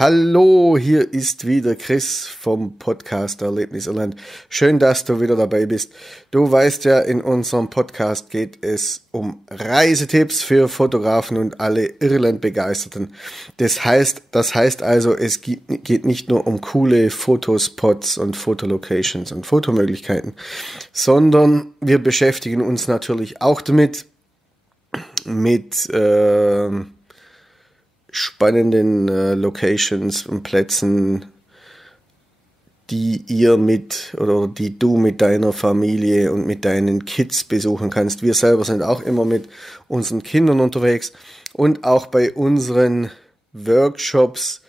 Hallo, hier ist wieder Chris vom Podcast Erlebnis Irland. Schön, dass du wieder dabei bist. Du weißt ja, in unserem Podcast geht es um Reisetipps für Fotografen und alle Irland-Begeisterten. Das heißt also, es geht nicht nur um coole Fotospots und Fotolocations und Fotomöglichkeiten, sondern wir beschäftigen uns natürlich auch damit, mit spannenden Locations und Plätzen, die du mit deiner Familie und mit deinen Kids besuchen kannst. Wir selber sind auch immer mit unseren Kindern unterwegs und auch bei unseren Workshops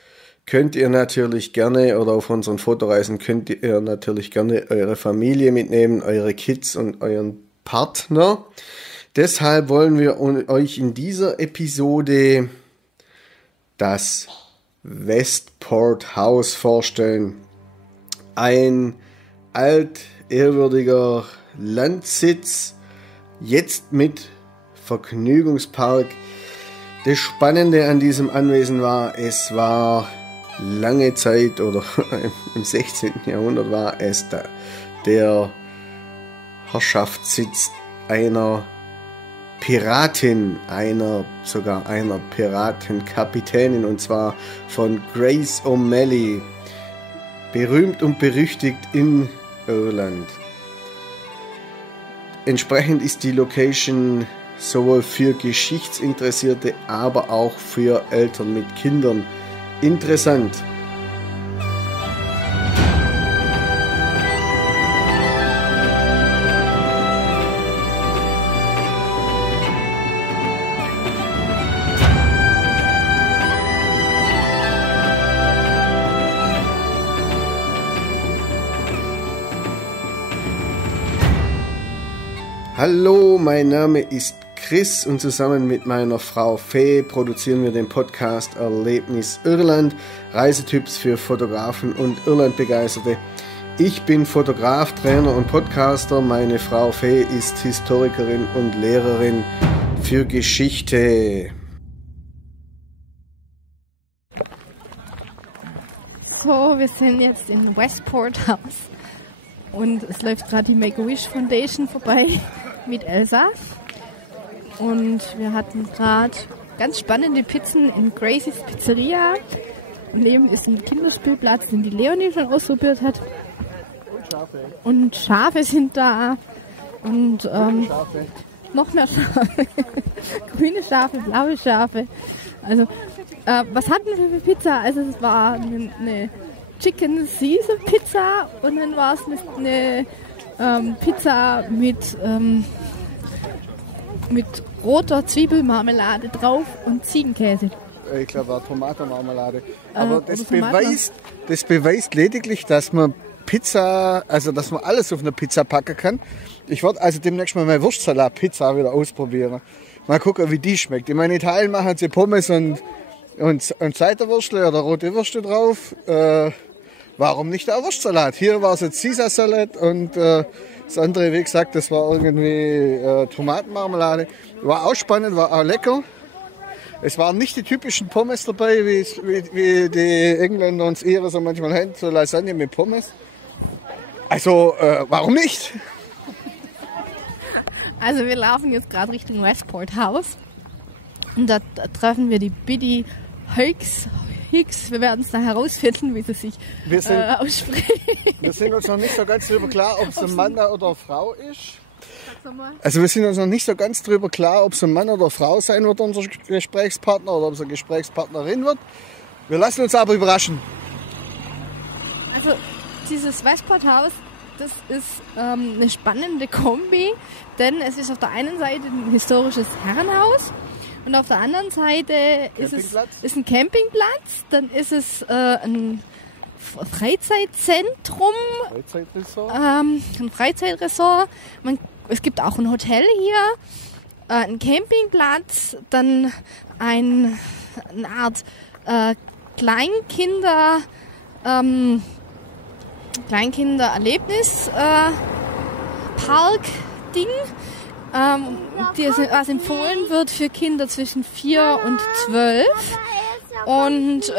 könnt ihr natürlich gerne, oder auf unseren Fotoreisen könnt ihr natürlich gerne eure Familie mitnehmen, eure Kids und euren Partner. Deshalb wollen wir euch in dieser Episode das Westport Haus vorstellen. Ein altehrwürdiger Landsitz, jetzt mit Vergnügungspark. Das Spannende an diesem Anwesen war, es war lange Zeit, oder im 16. Jahrhundert war es der Herrschaftssitz einer Piratin, sogar einer Piratenkapitänin, und zwar von Grace O'Malley, berühmt und berüchtigt in Irland. Entsprechend ist die Location sowohl für Geschichtsinteressierte, aber auch für Eltern mit Kindern interessant. Hallo, mein Name ist Chris und zusammen mit meiner Frau Fee produzieren wir den Podcast Erlebnis Irland, Reisetipps für Fotografen und Irlandbegeisterte. Ich bin Fotograf, Trainer und Podcaster. Meine Frau Fee ist Historikerin und Lehrerin für Geschichte. So, wir sind jetzt in Westport House und es läuft gerade die Make-A-Wish Foundation vorbei mit Elsa. Und wir hatten gerade ganz spannende Pizzen in Grace's Pizzeria. Und neben ist ein Kinderspielplatz, den die Leonie schon ausprobiert hat. Und Schafe sind da. Und noch mehr Schafe. Grüne Schafe, blaue Schafe. Also, was hatten wir für Pizza? Also es war eine Chicken Caesar Pizza und dann war es eine Pizza mit roter Zwiebelmarmelade drauf und Ziegenkäse. Ich glaube, war Tomatenmarmelade. Aber das beweist lediglich, dass man Pizza, also dass man alles auf eine Pizza packen kann. Ich werde also demnächst mal meine Wurstsalat-Pizza wieder ausprobieren. Mal gucken, wie die schmeckt. In meinen Italien machen sie Pommes und Seiterwürstle oder rote Würste drauf. Warum nicht der Wurstsalat? Hier war es jetzt Caesar Salad und das andere, wie gesagt, das war irgendwie Tomatenmarmelade. War auch spannend, war auch lecker. Es waren nicht die typischen Pommes dabei, wie die Engländer uns ihre so manchmal haben, so Lasagne mit Pommes. Also, warum nicht? Also wir laufen jetzt gerade Richtung Westport House und da treffen wir die Biddy Hicks. Wir werden es dann herausfinden, wie sie sich ausspricht. Wir sind uns noch nicht so ganz darüber klar, ob es ein Mann oder eine Frau ist. Also wir sind uns noch nicht so ganz darüber klar, ob es ein Mann oder eine Frau sein wird, unser Gesprächspartner, oder ob es eine Gesprächspartnerin wird. Wir lassen uns aber überraschen. Also dieses Westport Haus, das ist eine spannende Kombi, denn es ist auf der einen Seite ein historisches Herrenhaus. Und auf der anderen Seite ist ein Campingplatz, dann ist es ein Freizeitzentrum, ein Freizeitresort. Es gibt auch ein Hotel hier, ein Campingplatz, dann eine Art Kleinkiner-Erlebnis Park-Ding. Was empfohlen wird für Kinder zwischen 4 und 12. Und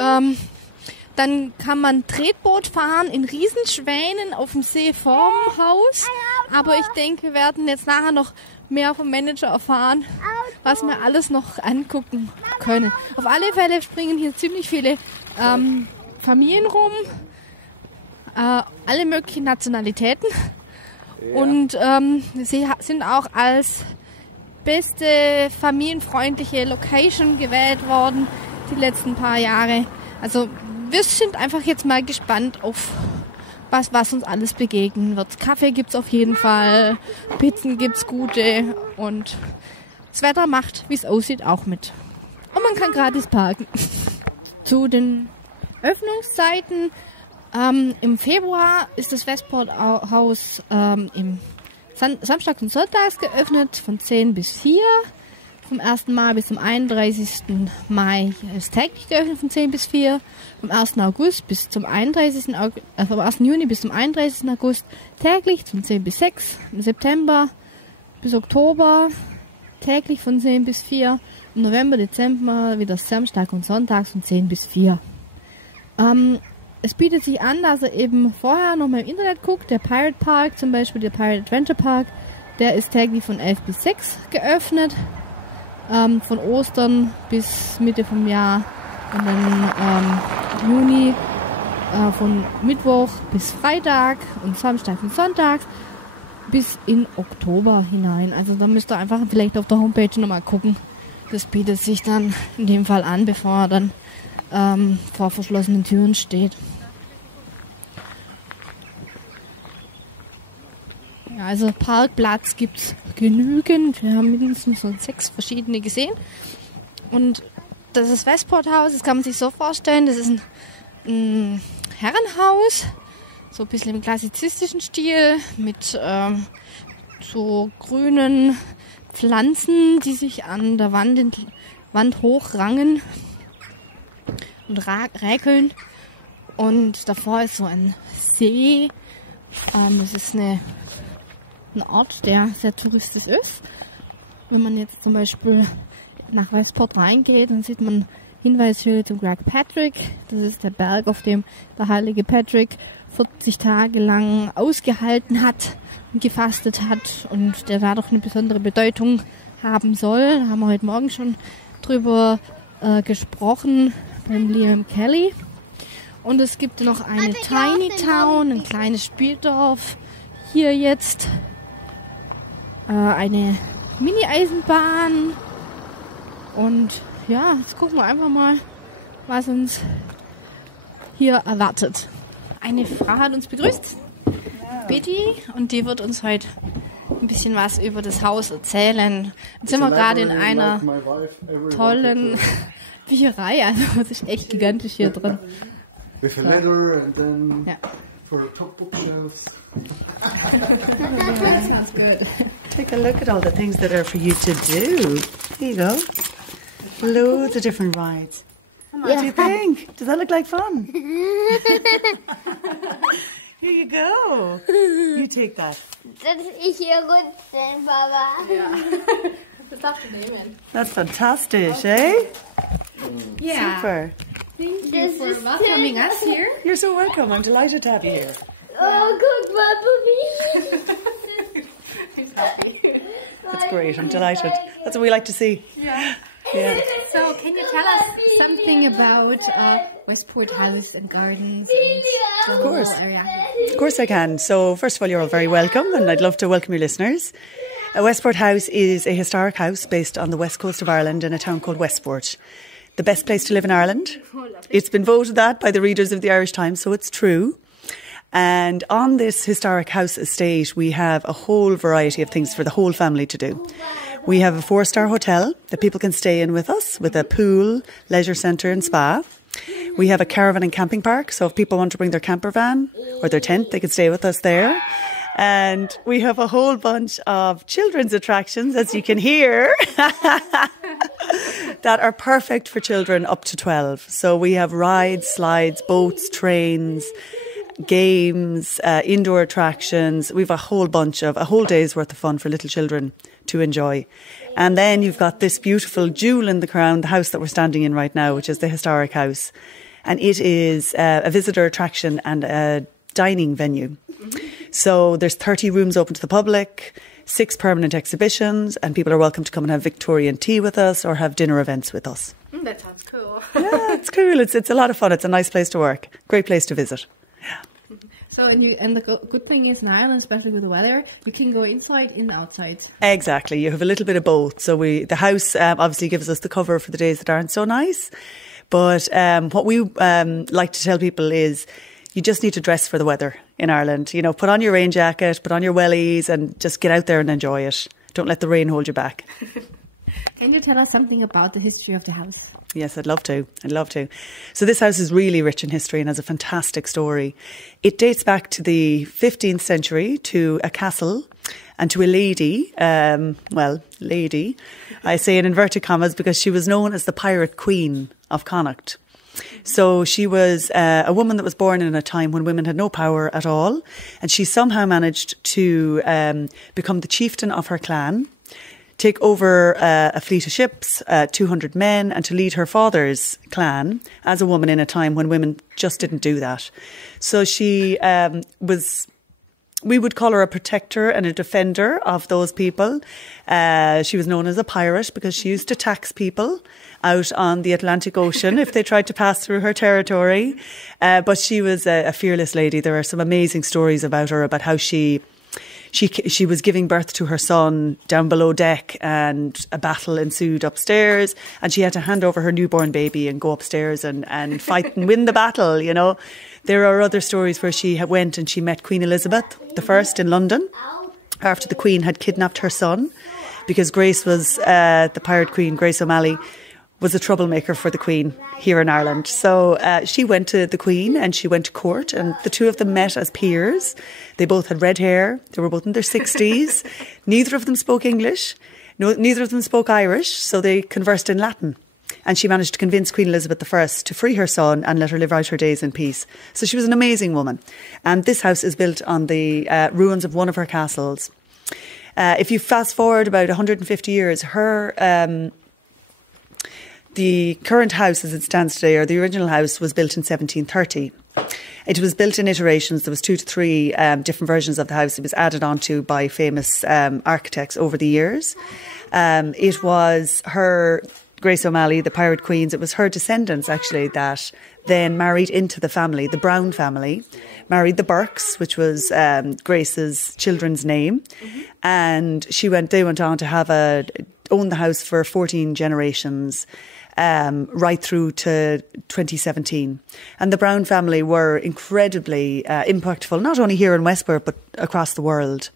Dann kann man Tretboot fahren in Riesenschwänen auf dem See vorm Haus. Aber ich denke, wir werden jetzt nachher noch mehr vom Manager erfahren, was wir alles noch angucken können. Auf alle Fälle springen hier ziemlich viele Familien rum, alle möglichen Nationalitäten. Ja. Und sie sind auch als beste familienfreundliche Location gewählt worden die letzten paar Jahre. Also wir sind einfach jetzt mal gespannt auf was uns alles begegnen wird. Kaffee gibt's auf jeden Fall, Pizzen gibt's gute und das Wetter macht, wie es aussieht, auch mit. Und man kann gratis parken. Zu den Öffnungszeiten. Im Februar ist das Westport Haus im Samstag und Sonntags geöffnet von 10 bis 4. Vom 1. Mai bis zum 31. Mai ist täglich geöffnet von 10 bis 4. Vom 1. August bis zum 31. Vom 1. Juni bis zum 31. August täglich von 10 bis 6. Im September bis Oktober täglich von 10 bis 4. Im November, Dezember wieder Samstag und Sonntags von 10 bis 4. Es bietet sich an, dass er eben vorher noch mal im Internet guckt. Der Pirate Park, zum Beispiel der Pirate Adventure Park, der ist täglich von 11 bis 6 geöffnet. Von Ostern bis Mitte vom Jahr und dann Juni von Mittwoch bis Freitag und Samstag und Sonntag bis in Oktober hinein. Also da müsst ihr einfach vielleicht auf der Homepage nochmal gucken. Das bietet sich dann in dem Fall an, bevor er dann vor verschlossenen Türen steht. Ja, also Parkplatz gibt's genügend. Wir haben mindestens so 6 verschiedene gesehen. Und das ist Westport Haus, das kann man sich so vorstellen. Das ist ein Herrenhaus, so ein bisschen im klassizistischen Stil, mit so grünen Pflanzen, die sich an der Wand hochrangen und räkeln. Und davor ist so ein See. Das ist ein Ort, der sehr touristisch ist. Wenn man jetzt zum Beispiel nach Westport reingeht, dann sieht man Hinweisschilder zum Berg Patrick. Das ist der Berg, auf dem der heilige Patrick 40 Tage lang ausgehalten hat und gefastet hat und der dadurch eine besondere Bedeutung haben soll. Da haben wir heute Morgen schon drüber gesprochen beim Liam Kelly. Und es gibt noch eine Tiny Town, ein kleines Spieldorf. Hier jetzt eine Mini-Eisenbahn. Und ja, jetzt gucken wir einfach mal, was uns hier erwartet. Eine Frau hat uns begrüßt, Biddy, und die wird uns heute ein bisschen was über das Haus erzählen. Jetzt sind wir gerade in einer tollen Bücherei, also es ist echt gigantisch hier drin. With a letter and then for top bookshelves. That sounds good. Take a look at all the things that are for you to do. Here you go. Loads of different rides. What do you think? Does that look like fun? Here you go. You take that. Dass ich hier runter, Papa. Ja, das darfst du nehmen. That's fantastic, eh? Yeah. Super. Thank you for welcoming us here. You're so welcome. I'm delighted to have you here. Oh, guck mal, Papi. That's great. I'm delighted. That's what we like to see. Yeah. Yeah. So, can you tell us something about Westport House and Gardens and the course. whole area? Of course I can. So first of all, you're all very welcome and I'd love to welcome your listeners. Westport House is a historic house based on the west coast of Ireland in a town called Westport. The best place to live in Ireland. It's been voted that by the readers of the Irish Times, so it's true. And on this historic house estate, we have a whole variety of things for the whole family to do. We have a 4-star hotel that people can stay in with us, with a pool, leisure centre and spa. We have a caravan and camping park, so if people want to bring their camper van or their tent, they can stay with us there. And we have a whole bunch of children's attractions, as you can hear, that are perfect for children up to 12. So we have rides, slides, boats, trains, games, indoor attractions. We've a whole day's worth of fun for little children to enjoy. And then you've got this beautiful jewel in the crown, the house that we're standing in right now, which is the historic house. and it is a visitor attraction and a dining venue. So there's 30 rooms open to the public, 6 permanent exhibitions, and people are welcome to come and have Victorian tea with us or have dinner events with us. That sounds cool. Yeah, it's cool. It's a lot of fun. It's a nice place to work. Great place to visit. Yeah. So, and the good thing is in Ireland, especially with the weather, you can go inside and outside. Exactly. You have a little bit of both. So the house obviously gives us the cover for the days that aren't so nice. But what we like to tell people is you just need to dress for the weather in Ireland. You know, put on your rain jacket, put on your wellies and just get out there and enjoy it. Don't let the rain hold you back. Can you tell us something about the history of the house? Yes, I'd love to. So this house is really rich in history and has a fantastic story. It dates back to the 15th century, to a castle and to a lady, lady, I say in inverted commas because she was known as the Pirate Queen of Connacht. So she was a woman that was born in a time when women had no power at all, and she somehow managed to become the chieftain of her clan, take over a fleet of ships, 200 men, and to lead her father's clan as a woman in a time when women just didn't do that. So she was, we would call her a protector and a defender of those people. She was known as a pirate because she used to tax people out on the Atlantic Ocean if they tried to pass through her territory. But she was a fearless lady. There are some amazing stories about her, about how she was giving birth to her son down below deck and a battle ensued upstairs and she had to hand over her newborn baby and go upstairs and fight and win the battle, you know. There are other stories where she went and she met Queen Elizabeth I in London after the Queen had kidnapped her son, because Grace was, the Pirate Queen, Grace O'Malley, was a troublemaker for the Queen here in Ireland. So she went to the Queen and she went to court and the two of them met as peers. They both had red hair. They were both in their 60s. Neither of them spoke English. No, neither of them spoke Irish. So they conversed in Latin. And she managed to convince Queen Elizabeth I to free her son and let her live out her days in peace. So she was an amazing woman. And this house is built on the ruins of one of her castles. If you fast forward about 150 years, the current house as it stands today, or the original house, was built in 1730. It was built in iterations. There was 2 to 3 different versions of the house. It was added onto by famous architects over the years. It was her, Grace O'Malley, the Pirate Queens, it was her descendants actually that then married into the family. The Brown family married the Burkes, which was Grace's children's name. Mm-hmm. And they went on to own the house for 14 generations. Right through to 2017. And the Brown family were incredibly impactful, not only here in Westport, but across the world.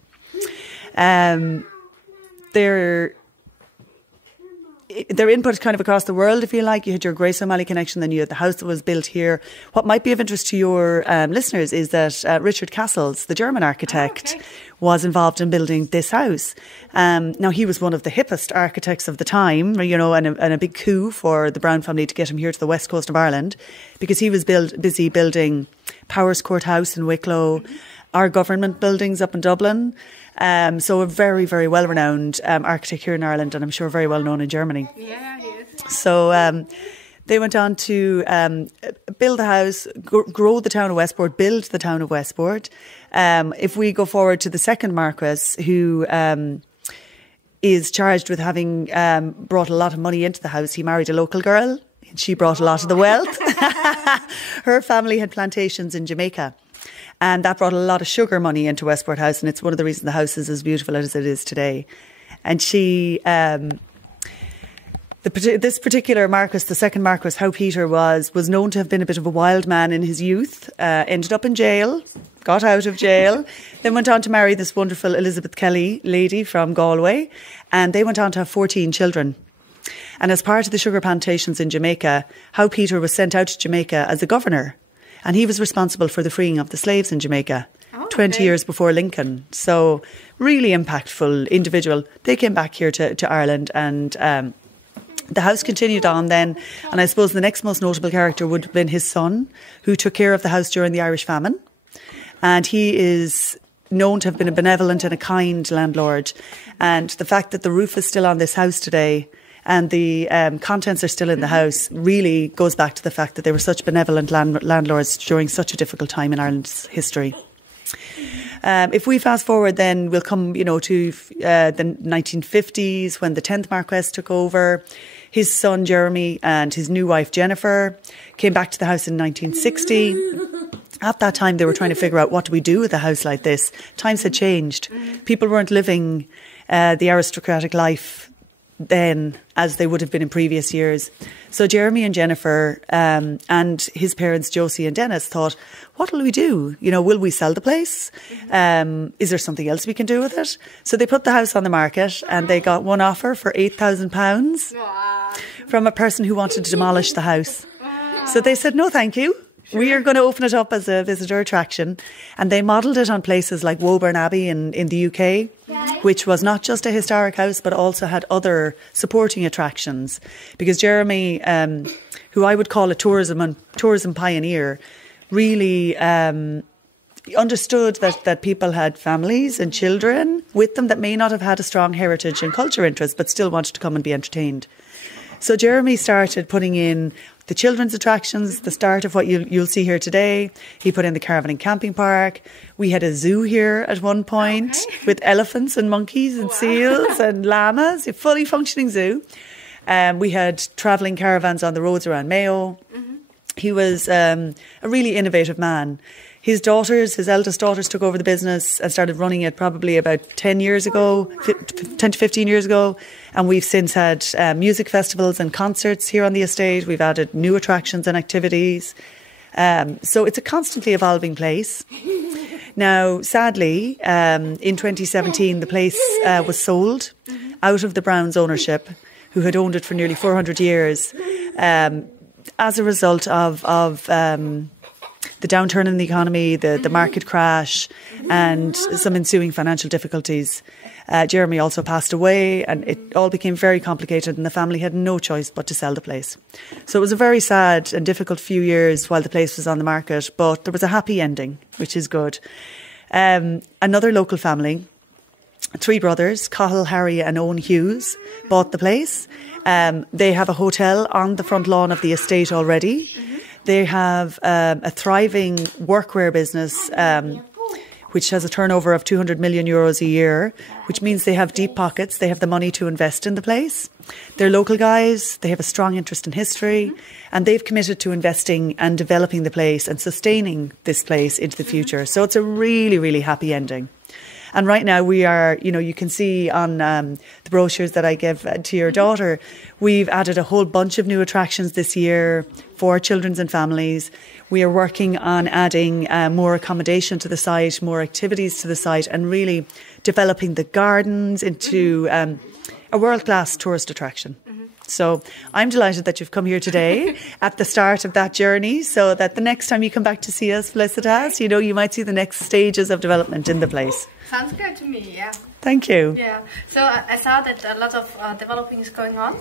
Their input kind of across the world, if you like. You had your Grace O'Malley connection, then you had the house that was built here. What might be of interest to your listeners is that Richard Cassels, the German architect, was involved in building this house. Now, he was one of the hippest architects of the time, you know, and a big coup for the Brown family to get him here to the west coast of Ireland, because he was busy building Powers Court House in Wicklow, our government buildings up in Dublin. So a very, very well-renowned architect here in Ireland, and I'm sure very well known in Germany. Yeah, he is. So they went on to build the house, grow the town of Westport, build the town of Westport. If we go forward to the second Marquess, who is charged with having brought a lot of money into the house, he married a local girl. She brought a lot of the wealth. Her family had plantations in Jamaica. And that brought a lot of sugar money into Westport House, and it's one of the reasons the house is as beautiful as it is today. And she, this particular Marquess, the second Marquess, How Peter was known to have been a bit of a wild man in his youth, ended up in jail, got out of jail, then went on to marry this wonderful Elizabeth Kelly lady from Galway, and they went on to have 14 children. And as part of the sugar plantations in Jamaica, How Peter was sent out to Jamaica as a governor. And he was responsible for the freeing of the slaves in Jamaica 20 years before Lincoln. So really impactful individual. They came back here to Ireland, and the house continued on then. And I suppose the next most notable character would have been his son, who took care of the house during the Irish famine. And he is known to have been a benevolent and a kind landlord. And the fact that the roof is still on this house today, and the contents are still in the house, really goes back to the fact that they were such benevolent landlords during such a difficult time in Ireland's history. If we fast forward, then we'll come, to the 1950s when the 10th Marquess took over. His son Jeremy and his new wife Jennifer came back to the house in 1960. At that time, they were trying to figure out, what do we do with a house like this? Times had changed. People weren't living the aristocratic life then as they would have been in previous years. So Jeremy and Jennifer and his parents Josie and Dennis thought, what will we do? Will we sell the place? Is there something else we can do with it? So they put the house on the market and they got one offer for £8,000 from a person who wanted to demolish the house. So they said, no, thank you. We are going to open it up as a visitor attraction. And they modelled it on places like Woburn Abbey in the UK, which was not just a historic house, but also had other supporting attractions. Because Jeremy, who I would call a tourism pioneer, really understood that people had families and children with them that may not have had a strong heritage and culture interest, but still wanted to come and be entertained. So Jeremy started putting in the children's attractions, the start of what you'll see here today. He put in the caravan and camping park. We had a zoo here at one point with elephants and monkeys and seals and llamas, a fully functioning zoo. We had travelling caravans on the roads around Mayo. He was a really innovative man. His eldest daughters took over the business and started running it probably about 10 to 15 years ago. And we've since had music festivals and concerts here on the estate. We've added new attractions and activities. So it's a constantly evolving place. Now, sadly, in 2017, the place was sold out of the Browns' ownership, who had owned it for nearly 400 years, as a result of the downturn in the economy, the market crash, and some ensuing financial difficulties. Jeremy also passed away, and it all became very complicated, and the family had no choice but to sell the place. So it was a very sad and difficult few years while the place was on the market, but there was a happy ending, which is good. Another local family, 3 brothers, Cathal, Harry and Owen Hughes, bought the place. They have a hotel on the front lawn of the estate already. They have a thriving workwear business, which has a turnover of €200 million a year, which means they have deep pockets. They have the money to invest in the place. They're local guys. They have a strong interest in history, and they've committed to investing and developing the place and sustaining this place into the future. So it's a really, really happy ending. And right now we are, you can see on the brochures that I give to your daughter, we've added a whole bunch of new attractions this year for children and families. We are working on adding more accommodation to the site, more activities to the site, and really developing the gardens into a world-class tourist attraction. So I'm delighted that you've come here today at the start of that journey, so that the next time you come back to see us, Felicitas, you might see the next stages of development in the place. Sounds good to me, yeah. Thank you. Yeah. So I saw that a lot of developing is going on.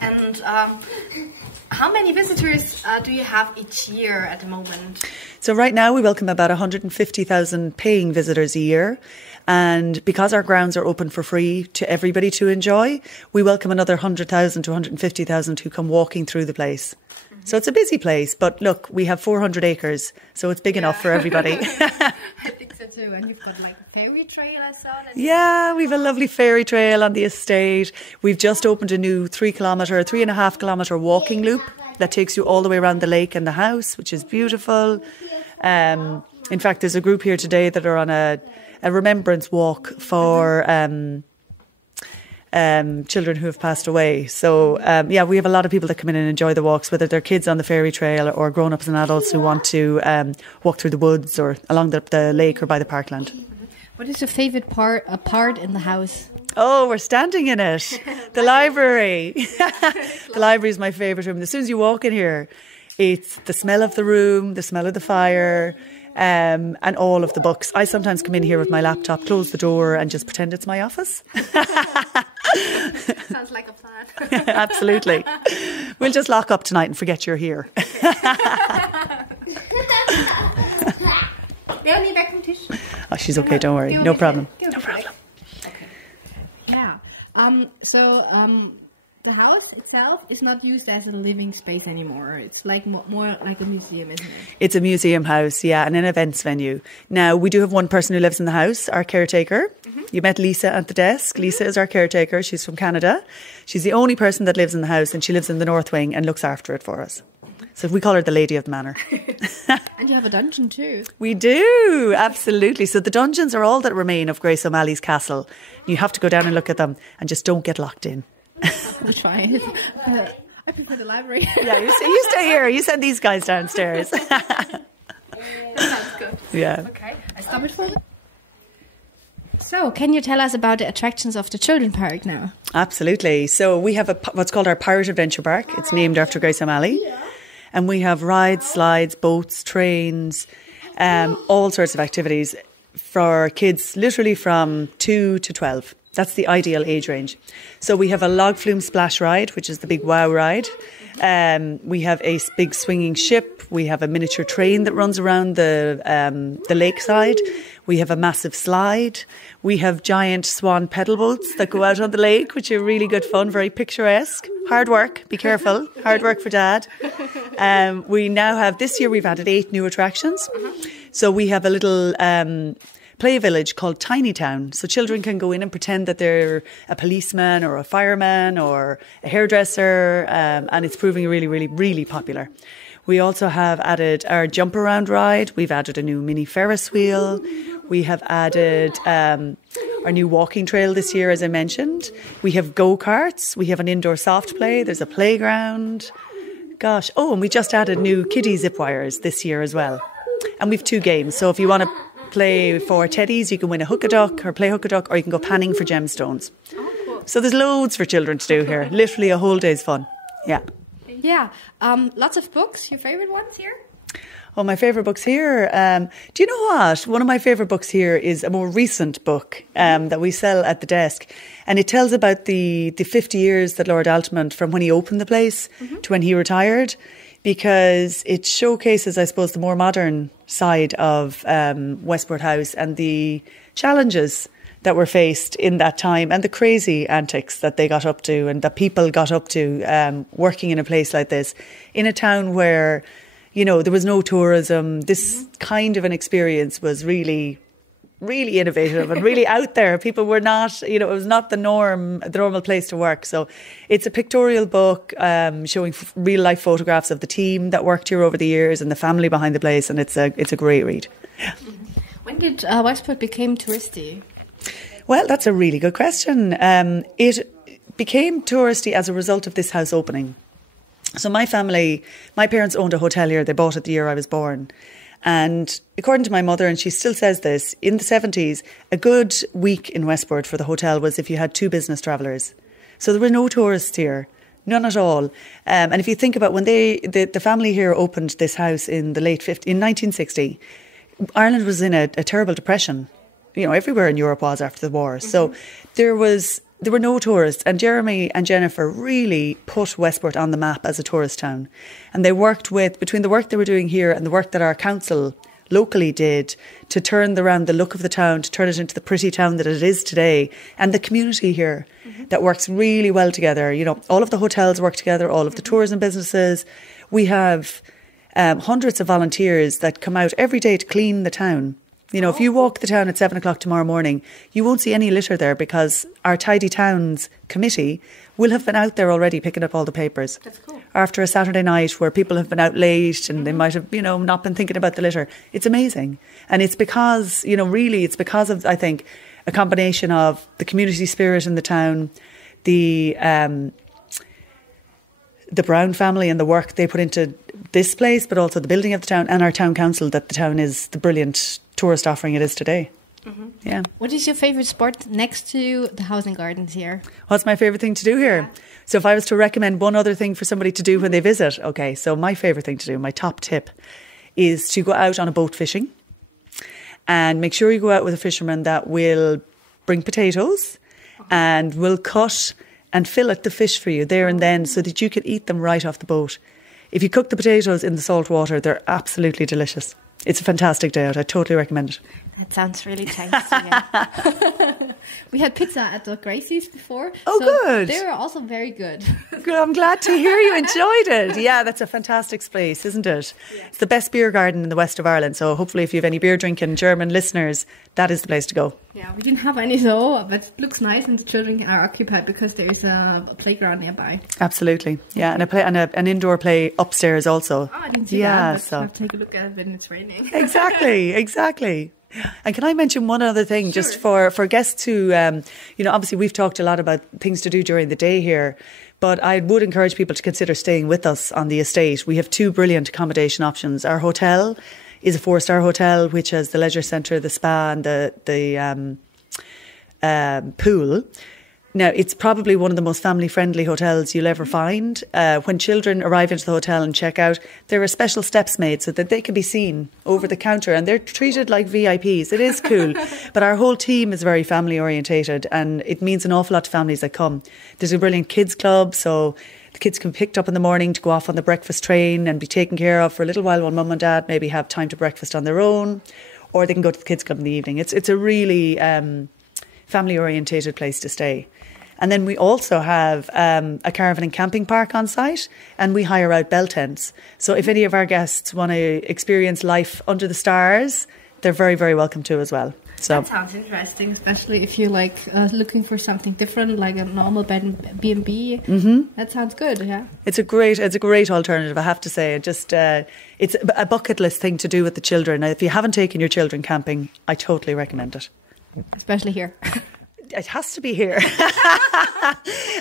And how many visitors do you have each year at the moment? So right now we welcome about 150,000 paying visitors a year. And because our grounds are open for free to everybody to enjoy, we welcome another 100,000 to 150,000 who come walking through the place. So it's a busy place, but look, we have 400 acres, so it's big enough for everybody. I think so too. And you've got like a ferry trail, I saw. Yeah, we've a lovely ferry trail on the estate. We've just opened a new 3.5 kilometre walking loop that takes you all the way around the lake and the house, which is beautiful. In fact, there's a group here today that are on a remembrance walk for children who have passed away. So, we have a lot of people that come in and enjoy the walks, whether they're kids on the ferry trail or grown-ups and adults who want to walk through the woods or along the lake or by the parkland. What is your favourite part in the house? Oh, we're standing in it. The library. The library is my favourite room. As soon as you walk in here, it's the smell of the room, the smell of the fire, and all of the books. I sometimes come in here with my laptop, close the door and just pretend it's my office. Sounds like a plan. Absolutely. We'll just lock up tonight and forget you're here. Oh, she's okay, don't worry. No problem. No problem. Okay. Yeah. the house itself is not used as a living space anymore. It's like more like a museum, isn't it? It's a museum house, yeah, and an events venue. Now, we do have one person who lives in the house, our caretaker. You met Lisa at the desk. Lisa is our caretaker. She's from Canada. She's the only person that lives in the house, and she lives in the north wing and looks after it for us. So we call her the lady of the manor. And you have a dungeon too. We do, absolutely. So the dungeons are all that remain of Grace O'Malley's castle. You have to go down and look at them and just don't get locked in. We'll try it. I prefer the library. Yeah, you stay here. You send these guys downstairs. That sounds good. Yeah. Okay, I stop it for you. So, can you tell us about the attractions of the children park now? Absolutely. So we have what's called our Pirate Adventure Park. It's named after Grace O'Malley. And we have rides, slides, boats, trains, all sorts of activities for kids literally from 2 to 12. That's the ideal age range. So we have a log flume splash ride, which is the big wow ride. We have a big swinging ship. We have a miniature train that runs around the lakeside. We have a massive slide. We have giant swan pedal boats that go out on the lake, which are really good fun, very picturesque. Hard work, be careful. Hard work for Dad. We now have, this year we've added 8 new attractions. So we have a little play village called Tiny Town. So children can go in and pretend that they're a policeman or a fireman or a hairdresser, and it's proving really, really, really popular. We also have added our jump around ride. We've added a new mini Ferris wheel. We have added our new walking trail this year, as I mentioned. We have go-karts. We have an indoor soft play. There's a playground. Gosh. Oh, and we just added new kiddie zip wires this year as well. And we've 2 games. So if you want to play for teddies, you can win a hook-a-duck or play hook-a-duck, or you can go panning for gemstones. Oh, cool. So there's loads for children to do here. Literally a whole day's fun. Yeah. Yeah. Lots of books. Your favourite ones here? Oh, my favourite books here. Do you know what? One of my favourite books here is a more recent book that we sell at the desk. And it tells about the 50 years that Lord Altamont, from when he opened the place to when he retired, because it showcases, I suppose, the more modern side of Westport House and the challenges that were faced in that time and the crazy antics that they got up to and that people got up to working in a place like this, in a town where, you know, there was no tourism. This kind of an experience was really, really innovative and really out there. People were not, you know, it was not the normal place to work. So it's a pictorial book showing real life photographs of the team that worked here over the years and the family behind the place. And it's a great read. When did Westport become touristy? Well, that's a really good question. It became touristy as a result of this house opening. So my parents owned a hotel here. They bought it the year I was born. And according to my mother, and she still says this, in the 70s, a good week in Westport for the hotel was if you had 2 business travellers. So there were no tourists here, none at all. And if you think about when the family here opened this house in the late 50s, in 1960, Ireland was in a terrible depression. You know, everywhere in Europe was after the war. So there were no tourists, and Jeremy and Jennifer really put Westport on the map as a tourist town. And they worked between the work they were doing here and the work that our council locally did to turn around the look of the town, to turn it into the pretty town that it is today, and the community here that works really well together. You know, all of the hotels work together, all of the tourism businesses. We have hundreds of volunteers that come out every day to clean the town. You know, if you walk the town at 7 o'clock tomorrow morning, you won't see any litter there because our Tidy Towns committee will have been out there already picking up all the papers. That's cool. After a Saturday night where people have been out late and they might have, you know, not been thinking about the litter. It's amazing. And it's because, you know, really it's because of, I think, a combination of the community spirit in the town, the Brown family and the work they put into this place, but also the building of the town and our town council, that the town is the brilliant tourist offering it is today. Yeah. What is your favourite sport next to the housing gardens here? What's my favourite thing to do here? So if I was to recommend one other thing for somebody to do when they visit, okay, so my favourite thing to do, my top tip, is to go out on a boat fishing and make sure you go out with a fisherman that will bring potatoes and will cut and fillet the fish for you there and then so that you can eat them right off the boat. If you cook the potatoes in the salt water, they're absolutely delicious. It's a fantastic day out. I totally recommend it. That sounds really tasty, yeah. We had pizza at the Gracie's before. Oh, so good. They were also very good. Good. I'm glad to hear you enjoyed it. Yeah, that's a fantastic place, isn't it? Yeah. It's the best beer garden in the west of Ireland. So hopefully if you have any beer drinking German listeners, that is the place to go. Yeah, we didn't have any but it looks nice and the children are occupied because there is a playground nearby. Absolutely. Yeah, and an indoor play upstairs also. Oh, I didn't see that. So I'll take a look at it when it's raining. Exactly. And can I mention one other thing, sure. just for guests who, obviously we've talked a lot about things to do during the day here, but I would encourage people to consider staying with us on the estate. We have 2 brilliant accommodation options. Our hotel is a 4-star hotel, which has the leisure centre, the spa and the pool. Now, it's probably one of the most family-friendly hotels you'll ever find. When children arrive into the hotel and check out, there are special steps made so that they can be seen over the counter and they're treated like VIPs. It is cool. But our whole team is very family-orientated and it means an awful lot to families that come. There's a brilliant kids club, so the kids can be picked up in the morning to go off on the breakfast train and be taken care of for a little while mum and dad maybe have time to breakfast on their own, or they can go to the kids club in the evening. It's a really family-orientated place to stay. And then we also have a caravan and camping park on site, and we hire out bell tents. So if any of our guests want to experience life under the stars, they're very, very welcome to as well. So that sounds interesting, especially if you're looking for something different, like a normal bed and B&B. Mm-hmm. That sounds good, yeah. It's a great alternative, I have to say. It's a bucket list thing to do with the children. If you haven't taken your children camping, I totally recommend it. Especially here. It has to be here.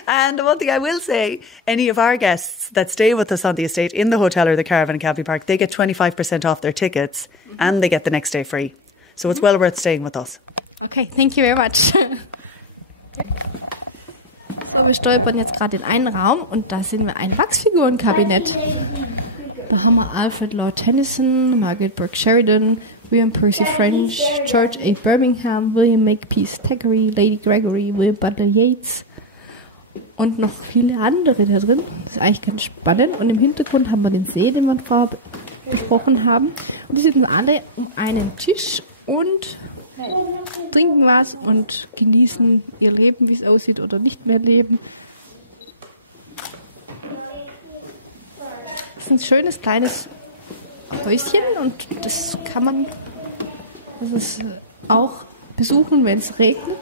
And one thing I will say, any of our guests that stay with us on the estate in the hotel or the caravan and camping park, they get 25% off their tickets and they get the next day free. So it's well worth staying with us. Okay, thank you very much. Wir stolpern jetzt gerade in einen Raum und da sehen wir ein Wachsfigurenkabinett. Da haben wir Alfred Lord Tennyson, Margaret Burke Sheridan, William Percy French, George A. Birmingham, William Makepeace Thackeray, Lady Gregory, William Butler Yeats und noch viele andere da drin. Das ist eigentlich ganz spannend. Und im Hintergrund haben wir den See, den wir vorher besprochen haben. Und die sitzen alle um einen Tisch und trinken was und genießen ihr Leben, wie es aussieht, oder nicht mehr leben. Das ist ein schönes kleines Häuschen und das kann man auch besuchen, wenn es regnet.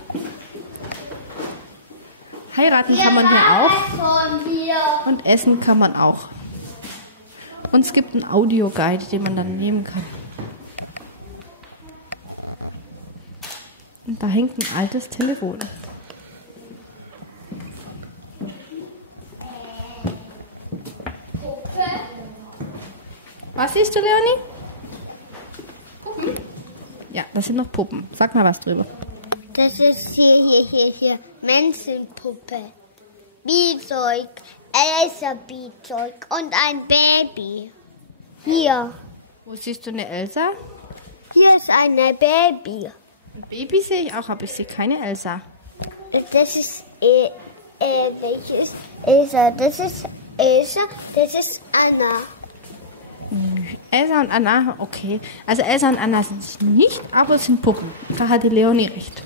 Heiraten kann man hier auch und essen kann man auch. Und es gibt einen Audioguide, den man dann nehmen kann. Und da hängt ein altes Telefon. Was siehst du, Leonie? Puppen? Ja, das sind noch Puppen. Sag mal was drüber. Das ist hier Menschenpuppe. Spielzeug, Elsa-Spielzeug und ein Baby. Hier. Wo siehst du eine Elsa? Hier ist ein Baby. Ein Baby sehe ich auch, aber ich sehe keine Elsa. Das ist welches Elsa? Das ist Elsa, das ist Anna. Elsa und Anna, okay. Also Elsa und Anna sind es nicht, aber es sind Puppen. Da hat die Leonie recht.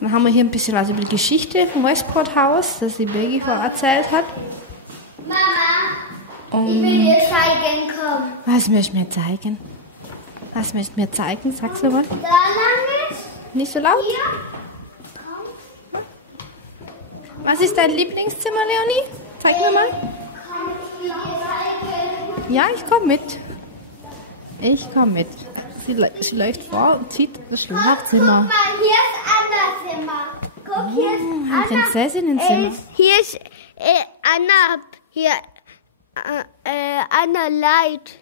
Dann haben wir hier ein bisschen was über die Geschichte vom Westport Haus, das die Biddy erzählt hat. Mama, ich will dir zeigen, komm. Was möchtest du mir zeigen? Was möchtest du mir zeigen? Sag's nochmal. Da lang ist. Nicht so laut? Hier. Was ist dein Lieblingszimmer, Leonie? Zeig mir mal. Kann ich dir zeigen? Ja, ich komme mit. Ich komme mit. Sie läuft vor und zieht das Schlafzimmer. Guck mal, hier ist Annas Zimmer. Guck, hier ist Anna. Prinzessinnenzimmer. Hier ist Anna. Hier Anna Leid.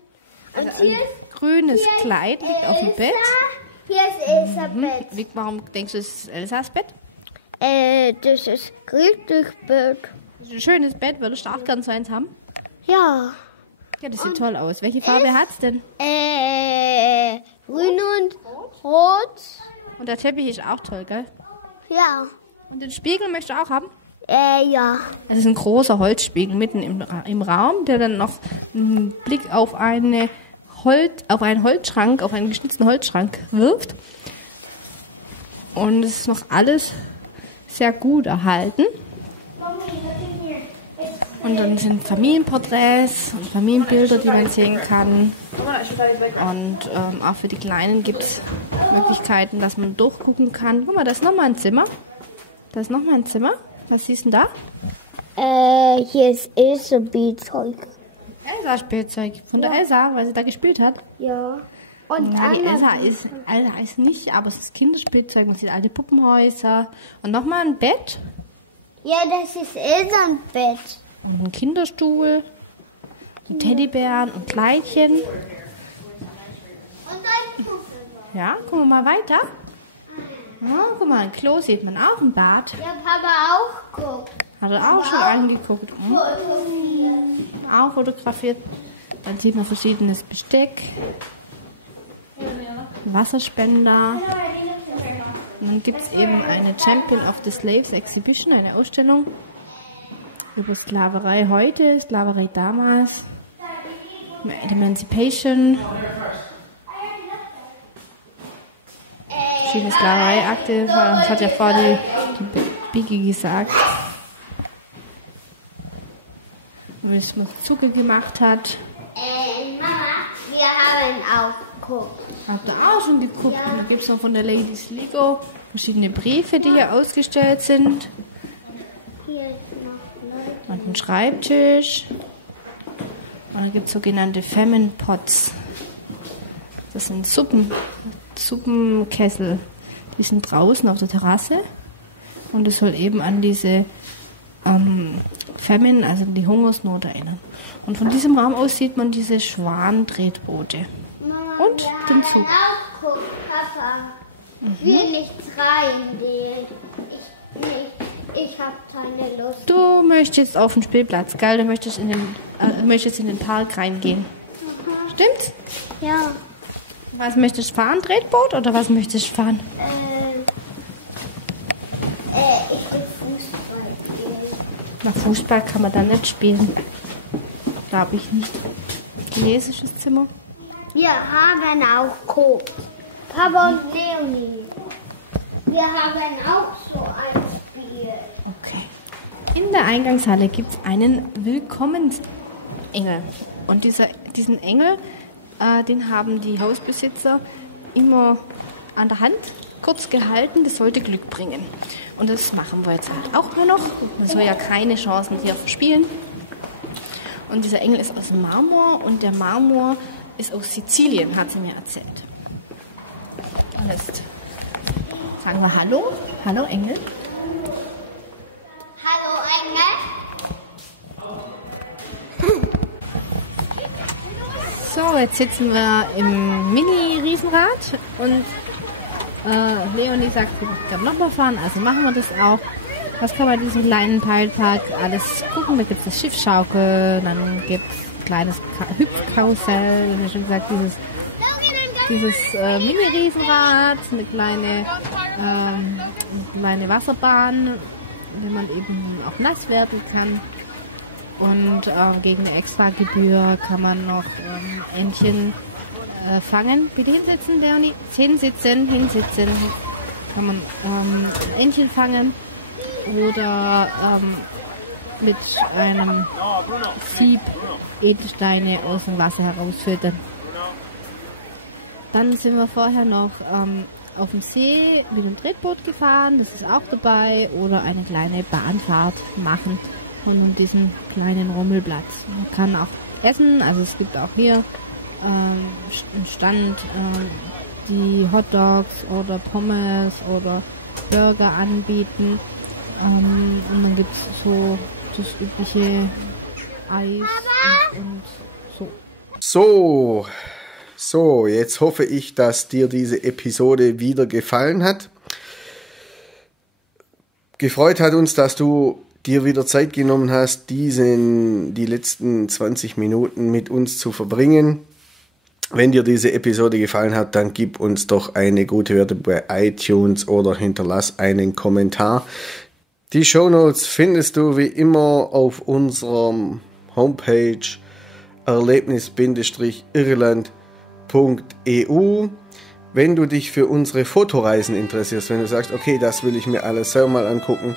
Und Also ein grünes Kleid liegt auf dem Bett. Hier ist Elsas Bett. Warum denkst du, es ist Elsas Bett? Das ist richtig Bett. Das ist ein schönes Bett. Würdest du auch gern so eins haben? Ja. Ja, das sieht toll aus. Welche Farbe hat's denn? Grün und rot. Und der Teppich ist auch toll, gell? Ja. Und den Spiegel möchtest du auch haben? Ja. Es ist ein großer Holzspiegel mitten im Raum, der dann noch einen Blick auf eine auf einen Holzschrank, auf einen geschnitzten Holzschrank wirft. Und es ist noch alles sehr gut erhalten. Und dann sind Familienporträts und Familienbilder, die man sehen kann. Und auch für die Kleinen gibt es Möglichkeiten, dass man durchgucken kann. Guck mal, da ist nochmal ein Zimmer. Da ist nochmal ein Zimmer. Was siehst du denn da? Hier ist Elsa-Spielzeug. Elsa-Spielzeug. Von der Elsa, weil sie da gespielt hat. Ja. Und ja, die Elsa ist nicht, aber es ist Kinderspielzeug. Man sieht alte Puppenhäuser. Und nochmal ein Bett. Ja, das ist Elsa-Bett. Und ein Kinderstuhl. Und Teddybären und Kleidchen. Und ein Puppe. Ja, gucken wir mal weiter. Ja, guck mal, ein Klo sieht man auch, ein Bad. Ja, Papa auch guckt. Hat er auch schon angeguckt. Auch fotografiert. Dann sieht man verschiedenes Besteck. Wasserspender. Und dann gibt es eben eine Champion of the Slaves Exhibition, eine Ausstellung über Sklaverei heute, Sklaverei damals, Emancipation, verschiedene Sklavereiakte. Das hat ja vorher die Biggie gesagt. Wie es Zucke gemacht hat. Mama, wir haben auch geguckt. Habt ihr auch schon geguckt? Ja. Da gibt es noch von der Ladies Lego verschiedene Briefe, die hier ausgestellt sind. Hier ist noch Und einen Schreibtisch. Und dann gibt es sogenannte Famine Pots. Das sind Suppenkessel. Die sind draußen auf der Terrasse. Und es soll eben an diese Famine, also die Hungersnot erinnern. Und von diesem Raum aus sieht man diese Schwan-Tretboote. Mama, Und den Zug. auch guckt, Papa. Ich will nicht reingehen. Ich habe keine Lust. Du möchtest auf den Spielplatz, gell? Du möchtest in den Park reingehen. Stimmt's? Ja. Was möchtest du fahren? Tretboot oder was möchtest du fahren? Ich will Fußball spielen. Na, Fußball kann man da nicht spielen. Glaube ich nicht. Chinesisches Zimmer. Wir haben auch geguckt. Papa und Leonie. Wir haben auch so ein Spiel. Okay. In der Eingangshalle gibt es einen Willkommensengel. Und diesen Engel, den haben die Hausbesitzer immer an der Hand kurz gehalten. Das sollte Glück bringen. Und das machen wir jetzt halt auch nur noch. Man soll ja keine Chancen hier verspielen. Und dieser Engel ist aus Marmor und der Marmor ist aus Sizilien, hat sie mir erzählt. Und jetzt sagen wir Hallo. Hallo Engel. Hallo Engel. So, jetzt sitzen wir im Mini-Riesenrad und Leonie sagt, sie möchte gerne nochmal fahren, also machen wir das auch. Was kann man in diesem kleinen Teilpark alles gucken? Da gibt es das Schiffschaukel, dann gibt es ein kleines Hüpfkarussell, wie schon gesagt, dieses Mini-Riesenrad, eine kleine Wasserbahn, in der man eben auch nass werden kann. Und gegen eine Extragebühr kann man noch Entchen fangen. Bitte hinsetzen, Leonie. Hinsitzen. Kann man Entchen fangen oder mit einem Sieb Edelsteine aus dem Wasser herausfiltern. Dann sind wir vorher noch auf dem See mit dem Tretboot gefahren, das ist auch dabei, oder eine kleine Bahnfahrt machen von diesem kleinen Rummelplatz. Man kann auch essen, also es gibt auch hier einen Stand, die Hotdogs oder Pommes oder Burger anbieten. Und dann gibt es so das übliche Eis und so. So, jetzt hoffe ich, dass dir diese Episode wieder gefallen hat. Gefreut hat uns, dass du dir wieder Zeit genommen hast, die letzten 20 Minuten mit uns zu verbringen. Wenn dir diese Episode gefallen hat, dann gib uns doch eine gute Wertung bei iTunes oder hinterlass einen Kommentar. Die Shownotes findest du wie immer auf unserem Homepage Erlebnis-Irland Wenn du dich für unsere Fotoreisen interessierst, wenn du sagst, okay, das will ich mir alles selber mal angucken.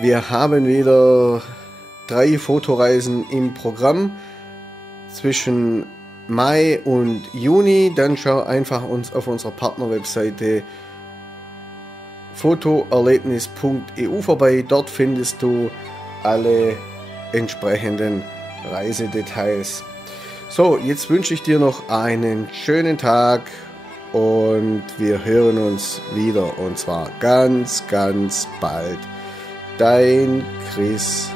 Wir haben wieder 3 Fotoreisen im Programm zwischen Mai und Juni. Dann schau einfach uns auf unserer Partnerwebseite fotoerlebnis.eu vorbei. Dort findest du alle entsprechenden Reisedetails. So, jetzt wünsche ich dir noch einen schönen Tag und wir hören uns wieder, und zwar ganz, ganz bald. Dein Chris.